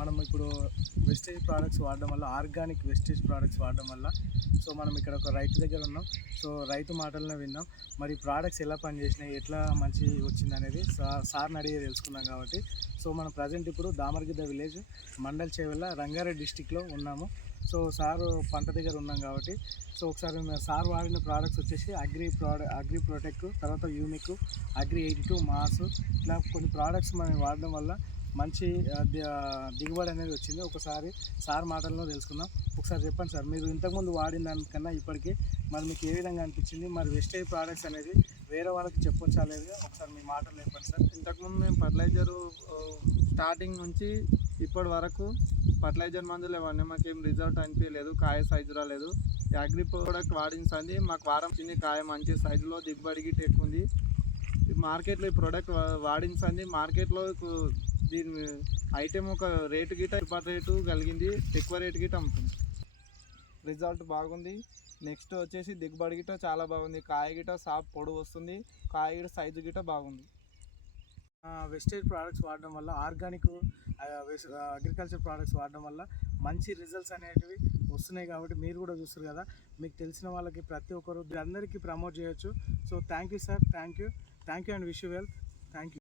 మనం ఇప్పుడు wastage products వాడడం వల్ల, ఆర్గానిక్ వెస్టేజ్ ప్రోడక్ట్స్ వాడడం వల్ల, సో మనం ఇక్కడ ఒక రైతు దగ్గర ఉన్నాం. సో రైతు మాటలను విన్నాం. మరి ప్రోడక్ట్స్ ఎలా పనిచేసినాయి, ఎట్లా మంచి వచ్చింది అనేది సార్ని అడిగి తెలుసుకుందాం. కాబట్టి సో మనం ప్రజెంట్ ఇప్పుడు దామర్గిద్ద విలేజ్, మండల్ చేవెళ్ళ, రంగారెడ్డి డిస్టిక్లో ఉన్నాము. సో సారు పంట దగ్గర ఉన్నాం కాబట్టి సో ఒకసారి సార్ వాడిన ప్రోడక్ట్స్ వచ్చేసి అగ్రి ప్రొటెక్ట్, తర్వాత యూనిక్, అగ్రి 82 మాస్, ఇట్లా కొన్ని ప్రోడక్ట్స్ మనం వాడడం వల్ల మంచి దిగుబడి అనేది వచ్చింది. ఒకసారి సార్ మాటల్లో తెలుసుకుందాం. ఒకసారి చెప్పండి సార్, మీరు ఇంతకుముందు వాడిన దానికన్నా ఇప్పటికీ మరి మీకు ఏ విధంగా అనిపించింది? మరి వెస్టేజ్ ప్రోడక్ట్స్ అనేది వేరే వాళ్ళకి చెప్పొచ్చా లేదు, ఒకసారి మీ మాటలు చెప్పండి సార్. ఇంతకుముందు మేము ఫర్టిలైజరు స్టార్టింగ్ నుంచి ఇప్పటి వరకు ఫర్టిలైజర్ మందులు ఇవన్నీ మాకేం రిజల్ట్ అనిపించలేదు, కాయ సైజు రాలేదు. అగ్రి ప్రోడక్ట్ వాడించింది మాకు వారం చిన్న కాయ మంచి సైజులో దిగుబడి గిట్ట ఎక్కువ ఉంది. మార్కెట్లో ఈ ప్రోడక్ట్ వాడించింది మార్కెట్లో దీని ఐటెం ఒక రేటు గిట్ట రేటు కలిగింది, ఎక్కువ రేటు గిట్ట అమ్ముతుంది. రిజల్ట్ బాగుంది. నెక్స్ట్ వచ్చేసి దిగుబడి గిట్ట చాలా బాగుంది. కాయ గిట్ట సాఫ్ పొడవు వస్తుంది, కాయ గిట్ట సైజు గిట్ట బాగుంది. వెస్టేజ్ ప్రోడక్ట్స్ వాడడం వల్ల, ఆర్గానిక్ అగ్రికల్చర్ ప్రోడక్ట్స్ వాడడం వల్ల మంచి రిజల్ట్స్ అనేటివి వస్తున్నాయి. కాబట్టి మీరు కూడా చూస్తారు కదా, మీకు తెలిసిన వాళ్ళకి ప్రతి ఒక్కరు అందరికీ ప్రమోట్ చేయొచ్చు. So thank you sir, thank you and wish you well. Thank you.